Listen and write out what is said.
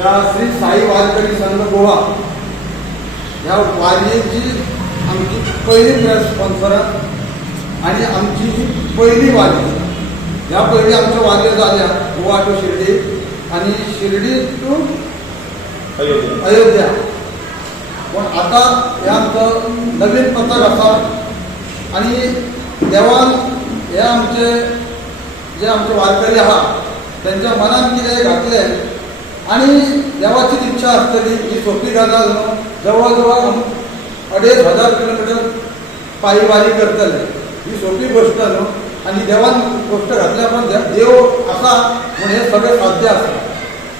या श्री साई वारकरी संघ गोवा ह्या वारीची आमची पहिली प्रेस कॉन्फरन्स आणि आमची ही पहिली वारी. ह्या पहिली आमच्या वारी झाल्या गोवा टू शिर्डी आणि शिर्डी टू अयोध्या. पण आता हे आमचं नवीन पथक असा आणि देवान हे आमचे जे आमचे वारकरी आहात त्यांच्या मनात कितें घातलें आणि देवाची इच्छा आसतली ही सोपी गजाल न्हू. जवळ जवळ 2,500 किलोमीटर पायी वारी करतले ही सोपी गोष्ट न्हू. आणि देवान गोष्ट घातल्या पण देव आसा म्हणून हे सगळें साध्य आसा.